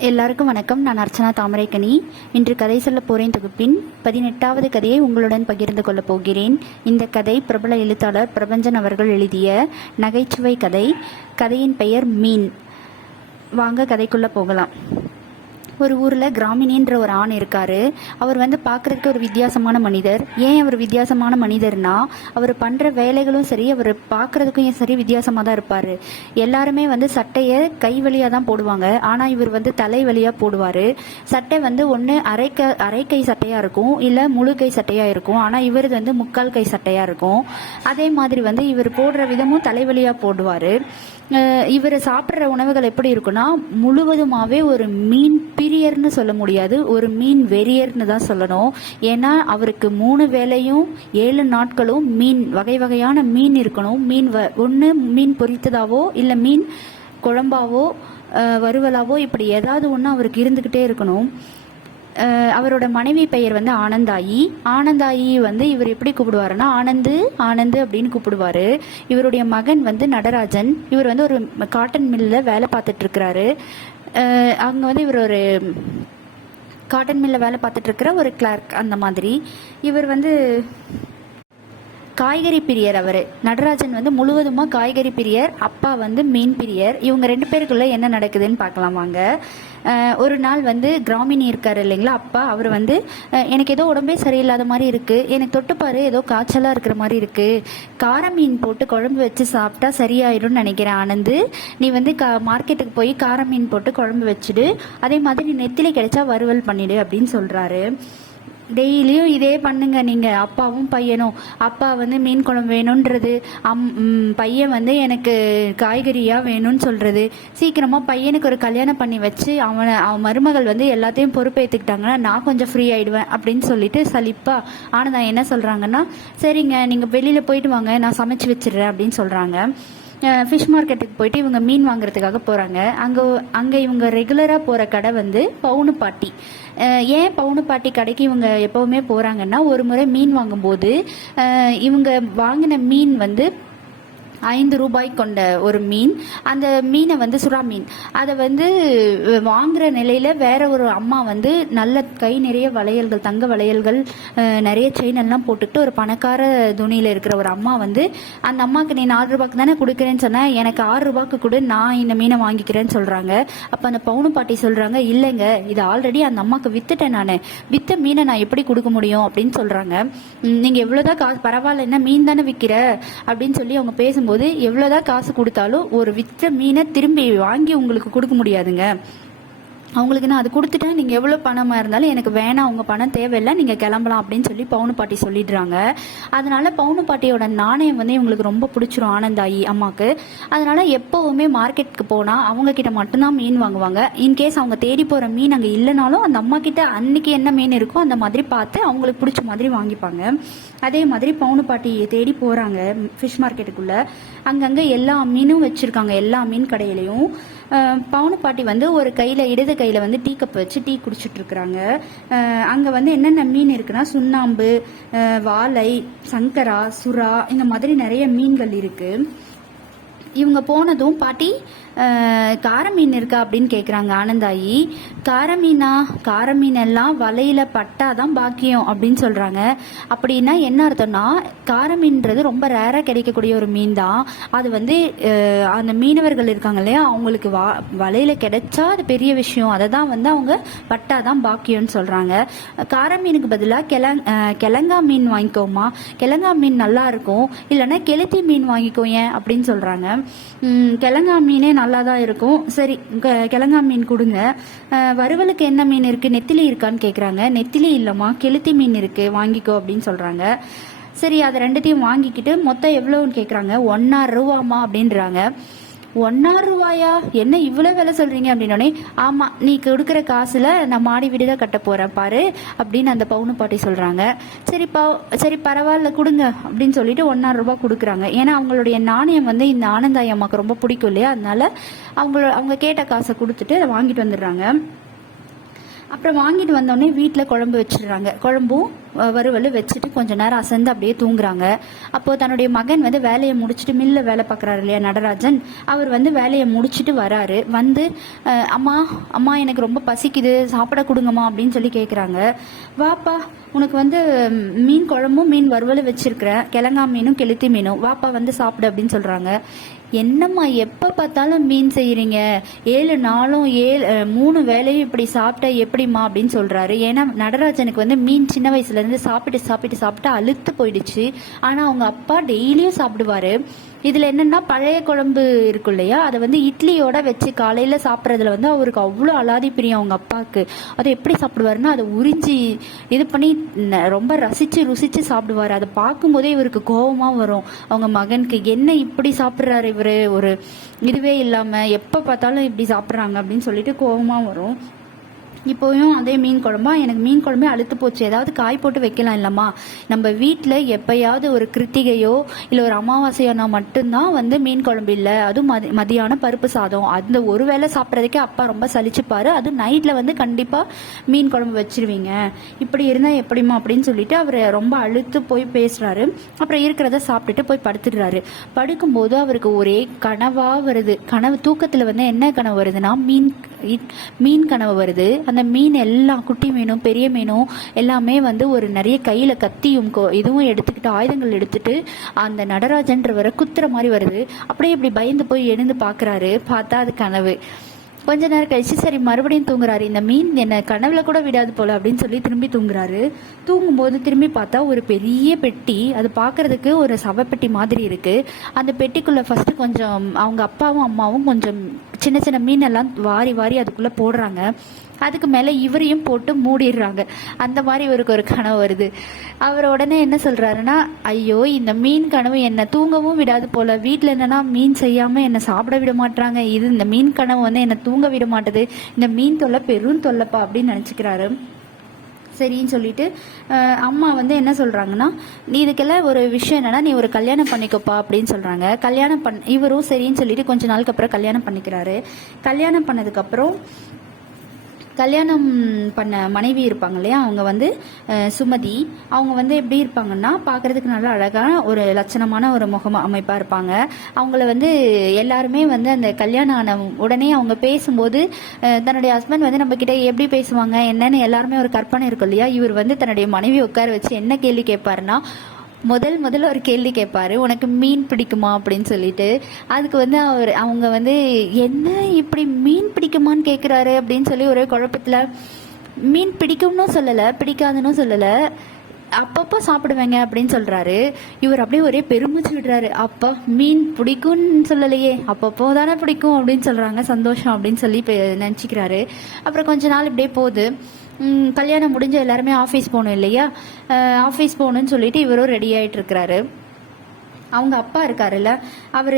எல்லாருக்கும் வணக்கம். நான் அர்ச்சனா தாமரைக்கனி. இன்று கதை சொல்ல போறேன் தொகுப்பின் 18வது கதையை உங்களுடன் பகிர்ந்து கொள்ளப் போகிறேன். இந்த கதை பிரபல எழுத்தாளர் பிரபஞ்சன் அவர்கள் எழுதிய நகைச்சுவை கதை. கதையின் பெயர் மீன். வாங்க கதைக்குள்ள போகலாம். ஒரு ஊரில் கிராமினின்ற ஒரு ஆண் இருக்காரு. அவர் பார்க்குறதுக்கு ஒரு வித்தியாசமான மனிதர். ஏன் அவர் வித்தியாசமான மனிதர்னா, அவர் பண்ணுற வேலைகளும் சரி, அவர் பார்க்குறதுக்கும் சரி வித்தியாசமாக தான் இருப்பார். எல்லாருமே சட்டையை கை வழியாக தான் போடுவாங்க. ஆனால் இவர் தலை வழியாக போடுவார். சட்டை ஒன்று அரை கை சட்டையாக இருக்கும், இல்லை முழு கை சட்டையாக இருக்கும். ஆனால் இவர் முக்கால் கை சட்டையாக இருக்கும். அதே மாதிரி இவர் போடுற விதமும் தலை வழியாக போடுவார். இவர் சாப்பிட்ற உணவுகள் எப்படி இருக்குன்னா, முழுவதுமாவே ஒரு மீன் பிரியர்னு சொல்ல முடியாது, ஒரு மீன் வெறியர்னு தான் சொல்லணும். ஏன்னா அவருக்கு 3 வேளையும் 7 நாட்களும் மீன், வகை வகையான மீன் இருக்கணும். ஒன்று மீன் பொரித்ததாவோ, இல்லை மீன் குழம்பாவோ, வறுவலாவோ, இப்படி ஏதாவது ஒன்று அவருக்கு இருந்துக்கிட்டே இருக்கணும். அவரோட மனைவி பெயர் ஆனந்தாயி. ஆனந்தாயி இவர் எப்படி கூப்பிடுவாருன்னா, ஆனந்து அப்படின்னு கூப்பிடுவாரு. இவருடைய மகன் நடராஜன். இவர் ஒரு காட்டன் மில்லில் வேலை பார்த்துட்டு இருக்கிறாரு. அங்கே இவர் ஒரு காட்டன் மில்லில் வேலை பார்த்துட்டு இருக்கிற ஒரு கிளார்க் அந்த மாதிரி. இவர் காய்கறி பிரியர். அவர் நடராஜன் முழுவதுமாக காய்கறி பிரியர், அப்பா மீன் பிரியர். இவங்க 2 பேருக்குள்ள என்ன நடக்குதுன்னு பார்க்கலாம் வாங்க. ஒரு நாள் கிராமினி இருக்காரு இல்லைங்களா, அப்பா. அவர் எனக்கு ஏதோ உடம்பே சரியில்லாத மாதிரி இருக்கு, எனக்கு தொட்டுப்பாரு ஏதோ காய்ச்சலாக இருக்கிற மாதிரி இருக்கு, கார மீன் போட்டு குழம்பு வச்சு சாப்பிட்டா சரியாயிடும்னு நினைக்கிறேன் ஆனந்து. நீ மார்க்கெட்டுக்கு போய் கார மீன் போட்டு குழம்பு வச்சுடு, அதே மாதிரி நீ நெத்திலி கிடைச்சா வறுவல் பண்ணிடு அப்படின்னு சொல்றாரு. டெய்லியும் இதே பண்ணுங்க நீங்க, அப்பாவும் பையனும். அப்பா மீன் குழம்பு வேணும்ன்றது, பையன் எனக்கு காய்கறியா வேணும்னு சொல்றது. சீக்கிரமா பையனுக்கு ஒரு கல்யாணம் பண்ணி வச்சு அவன் மருமகள் எல்லாத்தையும் பொறுப்பேற்றுக்கிட்டாங்கன்னா நான் கொஞ்சம் ஃப்ரீ ஆயிடுவேன் அப்படின்னு சொல்லிட்டு சலிப்பா ஆனந்தா என்ன சொல்றாங்கன்னா, சரிங்க நீங்க வெளியில போயிட்டு வாங்க, நான் சமைச்சு வச்சிடுறேன் அப்படின்னு சொல்றாங்க. ஃபிஷ் மார்க்கெட்டுக்கு போயிட்டு இவங்க மீன் வாங்குறதுக்காக போகிறாங்க. அங்கே இவங்க ரெகுலராக போகிற கடை பவுனுப்பாட்டி. ஏன் பவுனுப்பாட்டி கடைக்கு இவங்க எப்போவுமே போகிறாங்கன்னா, ஒரு முறை மீன் வாங்கும்போது இவங்க வாங்கின மீன் 5 ரூபாய் கொண்ட ஒரு மீன். அந்த மீனை சுறா மீன், அதை வாங்குற நிலையில வேற ஒரு அம்மா நல்ல கை நிறைய வளையல்கள், தங்க வளையல்கள், நிறைய செயின் எல்லாம் போட்டுக்கிட்டு ஒரு பணக்கார துணியில இருக்கிற ஒரு அம்மா அந்த அம்மாக்கு நீ 4 ரூபாய்க்கு தானே கொடுக்குறேன்னு சொன்ன, எனக்கு 6 ரூபாய்க்கு கொடு, நான் இந்த மீனை வாங்கிக்கிறேன்னு சொல்றாங்க. அப்ப அந்த பவுனு பாட்டி சொல்றாங்க, இல்லைங்க இது ஆல்ரெடி அந்த அம்மாக்கு வித்துட்டேன், நான் வித்த மீனை நான் எப்படி கொடுக்க முடியும் அப்படின்னு சொல்றாங்க. நீங்க எவ்வளவுதான் காசு, பரவாயில்ல என்ன மீன் தானே விற்கிற அப்படின்னு சொல்லி அவங்க பேசும்போது, எவ்வளவுதான் காசு கொடுத்தாலும் ஒரு விற்ற மீனை திரும்பி வாங்கி உங்களுக்கு கொடுக்க முடியாதுங்க. அவங்களுக்கு நான் அது கொடுத்துட்டேன், நீங்கள் எவ்வளோ பணமாக இருந்தாலும் எனக்கு வேணாம், உங்கள் பணம் தேவையில்லை, நீங்கள் கிளம்பலாம் அப்படின்னு சொல்லி பவுனு பாட்டி சொல்லிடுறாங்க. அதனால பவுனு பாட்டியோட நாணயம் இவங்களுக்கு ரொம்ப பிடிச்சிரும் ஆனந்தாயி அம்மாவுக்கு. அதனால எப்போவுமே மார்க்கெட்டுக்கு போனால் அவங்க கிட்ட மட்டும்தான் மீன் வாங்குவாங்க. இன்கேஸ் அவங்க தேடி போகிற மீன் அங்கே இல்லைனாலும் அந்த அம்மா கிட்ட அன்னைக்கு என்ன மீன் இருக்கோ அந்த மாதிரி பார்த்து அவங்களுக்கு பிடிச்ச மாதிரி வாங்கிப்பாங்க. அதே மாதிரி பவுனு பாட்டி தேடி போகிறாங்க ஃபிஷ் மார்க்கெட்டுக்குள்ளே. அங்கங்கே எல்லா மீனும் வச்சுருக்காங்க, எல்லா மீன் கடையிலையும். பவுனு பாட்டி ஒரு கையில், இடது கையில் டீ கப் வச்சு டீ குடிச்சிட்டு இருக்கிறாங்க. அங்கே என்னென்ன மீன் இருக்குன்னா, சுண்ணாம்பு, வாளை, சங்கரா, சுறா, இந்த மாதிரி நிறைய மீன்கள் இருக்கு. இவங்க போனதும் பாட்டி கார மீன் இருக்கா அப்படின்னு கேட்குறாங்க ஆனந்தாயி. கார மீன் எல்லாம் வலையில பட்டாதான் பாக்கியம் அப்படின்னு சொல்றாங்க. அப்படின்னா என்ன அர்த்தம்னா, கார மீன்றது ரொம்ப ரேராக கிடைக்கக்கூடிய ஒரு மீன் தான். அது அந்த மீனவர்கள் இருக்காங்க இல்லையா, அவங்களுக்கு வலையில கிடைச்சா அது பெரிய விஷயம், அதை தான் அவங்க பட்டாதான் பாக்கியம்னு சொல்றாங்க. கார மீனுக்கு பதிலாக கிழங்கா மீன் வாங்கிக்கோமா, கிழங்கா மீன் நல்லா இருக்கும், இல்லைன்னா கெளுத்தி மீன் வாங்கிக்கோ ஏன் அப்படின்னு சொல்றாங்க. கிழங்கா மீனே நல்லா தான் இருக்கும், சரி கிழங்கா மீன் கொடுங்க. வறுவலுக்கு என்ன மீன் இருக்கு, நெத்திலி இருக்கான்னு கேட்குறாங்க. நெத்திலி இல்லைம்மா, கெளுத்தி மீன் இருக்கு, வாங்கிக்கோ அப்படின்னு சொல்றாங்க. சரி அதை 2த்தையும் வாங்கிக்கிட்டு மொத்தம் எவ்வளோன்னு கேட்குறாங்க. 1.5 ரூபாமா அப்படின்றாங்க. 1.5 ரூபாயா, என்ன இவ்வளோ விலை சொல்றீங்க அப்படின்னோடனே, ஆமாம் நீ கொடுக்குற காசுல நான் மாடி வீடு தான் கட்ட போறேன் பாரு அப்படின்னு அந்த பவுனு பாட்டி சொல்றாங்க. சரி பரவாயில்ல கொடுங்க அப்படின்னு சொல்லிட்டு 1.5 ரூபாய் கொடுக்குறாங்க. ஏன்னா அவங்களுடைய நாணயம் இந்த ஆனந்தாயி அம்மாவுக்கு ரொம்ப பிடிக்கும் இல்லையா, அதனால அவங்க கேட்ட காசை கொடுத்துட்டு அதை வாங்கிட்டு வந்துடுறாங்க. அப்புறம் வாங்கிட்டு வந்தோடனே வீட்டில் குழம்பு வச்சிடுறாங்க. குழம்பும் வறுவலும் வச்சுட்டு கொஞ்ச நேரம் அசந்து அப்படியே தூங்குறாங்க. அப்போது தன்னுடைய மகன் வந்து வேலையை முடிச்சுட்டு மில்ல வேலை பார்க்குறாரு இல்லையா நடராஜன், அவர் வந்து வேலையை முடிச்சுட்டு வராரு. வந்து அம்மா அம்மா எனக்கு ரொம்ப பசிக்குது, சாப்பிட கொடுங்கம்மா அப்படின்னு சொல்லி கேட்குறாங்க. வாப்பா, உனக்கு வந்து மீன் குழம்பும் மீன் வறுவலும் வச்சிருக்கிறேன், கிழங்கா மீனும் கெளுத்தி மீனும், வாப்பா வந்து சாப்பிடு அப்படின்னு சொல்கிறாங்க. என்னம்மா எப்போ பார்த்தாலும் மீன் செய்கிறீங்க, 7 நாளும் 3 வேலையும் இப்படி சாப்பிட்டா எப்படிம்மா அப்படின்னு சொல்கிறாரு. ஏன்னா நடராஜனுக்கு வந்து மீன் சின்ன வயசுலேருந்து சாப்பிட்டு அழுத்து போயிடுச்சு. ஆனால் அவங்க அப்பா டெய்லியும் சாப்பிடுவார். இதில் என்னென்னா பழைய குழம்பு இருக்கும் இல்லையா, அதை வந்து இட்லியோட வச்சு காலையில் சாப்பிட்றதுல வந்து அவருக்கு அவ்வளோ அலாதி பிரியம் அவங்க அப்பாவுக்கு. அதை எப்படி சாப்பிடுவாருன்னா அதை உறிஞ்சி இது பண்ணி ரொம்ப ருசித்து சாப்பிடுவார். அதை பார்க்கும்போதே இவருக்கு கோபமாக வரும். அவங்க மகனுக்கு என்ன இப்படி சாப்பிட்றாரு இவர், ஒரு இதுவே இல்லாமல் எப்போ பார்த்தாலும் இப்படி சாப்பிட்றாங்க அப்படின்னு சொல்லிட்டு கோபமாக வரும். இப்போயும் அதே மீன் குழம்பா, எனக்கு மீன் குழம்பே அழுத்து போச்சு, ஏதாவது காய் போட்டு வைக்கலாம் இல்லைம்மா, நம்ம வீட்டில் எப்பயாவது ஒரு கிருத்திகையோ இல்லை ஒரு அமாவாசையானா மட்டும்தான் வந்து மீன் குழம்பு இல்லை, அதுவும் மதியானம் பருப்பு சாதம், அந்த ஒரு வேளை சாப்பிட்றதுக்கே அப்பா ரொம்ப சலிச்சுப்பாரு, அதுவும் நைட்டில் வந்து கண்டிப்பாக மீன் குழம்பு வச்சிருவீங்க, இப்படி இருந்தால் எப்படிமா அப்படின்னு சொல்லிட்டு அவர் ரொம்ப அழுத்து போய் பேசுகிறாரு. அப்புறம் இருக்கிறத சாப்பிட்டுட்டு போய் படுத்துடுறாரு. படுக்கும்போது அவருக்கு ஒரே கனவாக வருது. தூக்கத்தில் வந்து என்ன கனவு வருதுன்னா மீன் கனவு வருது. அந்த மீன் எல்லாம் குட்டி மீனும் பெரிய மீனும் எல்லாமே வந்து ஒரு நிறைய கையில் கத்தியும் இதுவும் எடுத்துக்கிட்டு ஆயுதங்கள் எடுத்துட்டு அந்த நடராஜன்றவரை குத்துற மாதிரி வருது. அப்படியே இப்படி பயந்து போய் எழுந்து பார்க்குறாரு. பார்த்தா அது கனவு. கொஞ்ச நேரம் கழிச்சு சரி மறுபடியும் தூங்குறாரு. இந்த மீன் என்ன கனவுல கூட விடாது போல அப்படின்னு சொல்லி திரும்பி தூங்குறாரு. தூங்கும்போது திரும்பி பார்த்தா ஒரு பெரிய பெட்டி, அது பார்க்கறதுக்கு ஒரு சவப்பெட்டி மாதிரி இருக்கு. அந்த பெட்டிக்குள்ள ஃபர்ஸ்ட் கொஞ்சம் அவங்க அப்பாவும் அம்மாவும் கொஞ்சம் சின்ன சின்ன மீனெல்லாம் வாரி அதுக்குள்ள போடுறாங்க. அதுக்கு மேலே இவரையும் போட்டு மூடிடுறாங்க. அந்த மாதிரி இவருக்கு ஒரு கனவு வருது. அவர் உடனே என்ன சொல்கிறாருன்னா, ஐயோ இந்த மீன் கனவு என்னை தூங்கவும் விடாது போல், வீட்டில் என்னென்னா மீன் செய்யாமல் என்னை சாப்பிட விட மாட்டாங்க, இந்த மீன் கனவு வந்து என்னை தூங்க விட மாட்டுது, இந்த மீன் தொல்லை பெரும் தொல்லைப்பா அப்படின்னு நினச்சிக்கிறாரு. சரின்னு சொல்லிட்டு அம்மா வந்து என்ன சொல்கிறாங்கன்னா, நீ இதுக்கெல்லாம் ஒரு விஷயம் என்னன்னா நீ ஒரு கல்யாணம் பண்ணிக்கோப்பா அப்படின்னு சொல்கிறாங்க. இவரும் சரின்னு சொல்லிட்டு கொஞ்ச நாளுக்கு அப்புறம் கல்யாணம் பண்ணிக்கிறாரு. கல்யாணம் பண்ணதுக்கப்புறம் கல்யாணம் பண்ண மனைவி இருப்பாங்க இல்லையா, அவங்க வந்து சுமதி, அவங்க வந்து எப்படி இருப்பாங்கன்னா பார்க்குறதுக்கு நல்லா அழகான ஒரு லட்சணமான ஒரு முகம் அமைப்பாக இருப்பாங்க. அவங்கள வந்து எல்லாருமே வந்து அந்த கல்யாணம் ஆன உடனே அவங்க பேசும்போது தன்னுடைய ஹஸ்பண்ட் வந்து நம்ம கிட்ட எப்படி பேசுவாங்க என்னன்னு எல்லாருமே ஒரு கற்பனை இருக்கும் இல்லையா. இவர் வந்து தன்னுடைய மனைவி உட்கார வச்சு என்ன கேள்வி கேட்பாருன்னா, முதல்ல ஒரு கேள்வி கேட்பாரு, உனக்கு மீன் பிடிக்குமா அப்படின்னு சொல்லிட்டு. அதுக்கு வந்து அவங்க வந்து என்ன இப்படி மீன் பிடிக்குமான்னு கேட்குறாரு அப்படின்னு சொல்லி ஒரே குழப்பத்தில், மீன் பிடிக்கும்னு சொல்லலை பிடிக்காதுன்னு சொல்லலை, அப்பப்போ சாப்பிடுவேங்க அப்படின்னு சொல்கிறாரு. இவர் அப்படியே ஒரே பெருமிச்சு விடுறாரு. அப்பா மீன் பிடிக்கும்னு சொல்லலையே, அப்பப்போ தானே பிடிக்கும் அப்படின்னு சொல்கிறாங்க, சந்தோஷம் அப்படின்னு சொல்லி நினச்சிக்கிறாரு. அப்புறம் கொஞ்ச நாள் இப்படியே போகுது. கல்யாணம் முடிஞ்ச எல்லாருமே ஆஃபீஸ் போகணும் இல்லையா, ஆஃபீஸ் போகணுன்னு சொல்லிட்டு இவரும் ரெடி ஆகிட்டு இருக்கிறாரு. அவங்க அப்பா இருக்காருல்ல, அவர்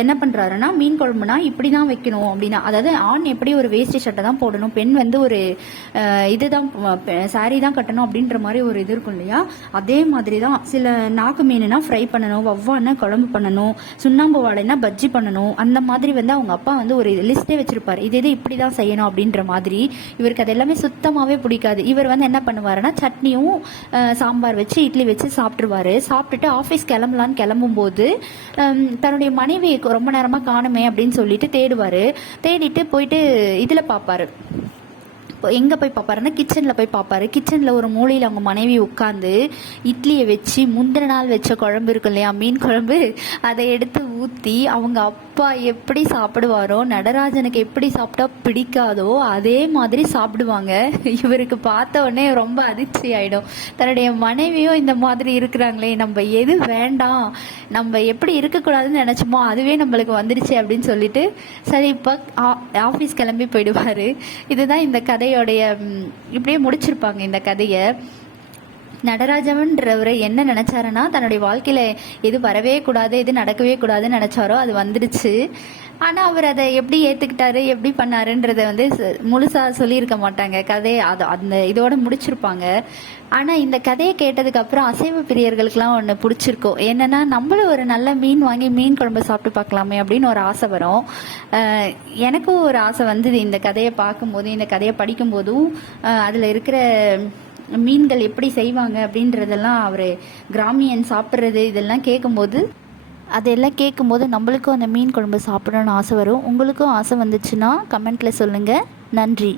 என்ன பண்ணுறாருன்னா, மீன் குழம்புனா இப்படி தான் வைக்கணும் அப்படின்னா, அதாவது ஆண் எப்படி ஒரு வேஷ்டி சட்டை தான் போடணும், பெண் வந்து ஒரு இதுதான் சாரீ தான் கட்டணும் அப்படின்ற மாதிரி ஒரு இது இருக்கும் இல்லையா, அதே மாதிரி தான். சில நாக்கு மீனுனா ஃப்ரை பண்ணணும், வவ்வானா குழம்பு பண்ணணும், சுண்ணாம்பு வாழைனா பஜ்ஜி பண்ணணும், அந்த மாதிரி வந்து அவங்க அப்பா வந்து ஒரு லிஸ்ட்டே வச்சிருப்பார், இது இப்படி தான் செய்யணும் அப்படின்ற மாதிரி. இவருக்கு அது எல்லாமே சுத்தமாகவே பிடிக்காது. இவர் வந்து என்ன பண்ணுவாருன்னா, சட்னியும் சாம்பார் வச்சு இட்லி வச்சு சாப்பிட்ருவாரு. சாப்பிட்டுட்டு ஆஃபீஸ் கிளம்பும் போது தன்னுடைய மனைவியை ரொம்ப நேரமா காணுமே அப்படின்னு சொல்லிட்டு தேடிட்டு போயிட்டு இதுல பாப்பாரு. எங்கே போய் பார்ப்பாருன்னா கிச்சனில் போய் பார்ப்பாரு. கிச்சனில் ஒரு மூலையில் அவங்க மனைவி உட்காந்து இட்லியை வச்சு முந்தின நாள் வச்ச குழம்பு இருக்கும் இல்லையா, மீன் குழம்பு, அதை எடுத்து ஊற்றி அவங்க அப்பா எப்படி சாப்பிடுவாரோ, நடராஜனுக்கு எப்படி சாப்பிட்டா பிடிக்காதோ அதே மாதிரி சாப்பிடுவாங்க. இவருக்கு பார்த்த உடனே ரொம்ப அதிர்ச்சி ஆகிடும். தன்னுடைய மனைவியும் இந்த மாதிரி இருக்கிறாங்களே, நம்ம எது வேண்டாம், நம்ம எப்படி இருக்கக்கூடாதுன்னு நினச்சோமோ அதுவே நம்மளுக்கு வந்துடுச்சு அப்படின்னு சொல்லிட்டு சரி இப்போ ஆஃபீஸ் கிளம்பி போயிடுவார். இதுதான் இந்த கதை இப்படியே முடிச்சிருப்பாங்க இந்த கதையை. நடராஜவன்றவர் என்ன நினச்சாருன்னா, தன்னுடைய வாழ்க்கையில் எது வரவே கூடாது, எது நடக்கவே கூடாதுன்னு நினச்சாரோ அது வந்துடுச்சு. ஆனால் அவர் அதை எப்படி ஏற்றுக்கிட்டாரு, எப்படி பண்ணாருன்றதை வந்து முழுசாக சொல்லியிருக்க மாட்டாங்க. கதையை அந்த இதோட முடிச்சிருப்பாங்க. ஆனால் இந்த கதையை கேட்டதுக்கப்புறம் அசைவ பிரியர்களுக்கெல்லாம் ஒன்று பிடிச்சிருக்கும். என்னென்னா, நம்மளும் ஒரு நல்ல மீன் வாங்கி மீன் குழம்பு சாப்பிட்டு பார்க்கலாமே அப்படின்னு ஒரு ஆசை வரும். எனக்கும் ஒரு ஆசை வந்தது இந்த கதையை பார்க்கும்போது, இந்த கதையை படிக்கும்போதும். அதில் இருக்கிற மீன்கள் எப்படி செய்வாங்க அப்படின்றதெல்லாம், அவர் கிராமியன் சாப்பிட்றது இதெல்லாம் கேட்கும்போது, அதெல்லாம் கேட்கும்போது நம்மளுக்கும் அந்த மீன் குழம்பு சாப்பிடணும்னு ஆசை வரும். உங்களுக்கும் ஆசை வந்துச்சுன்னா கமெண்ட்டில் சொல்லுங்கள். நன்றி.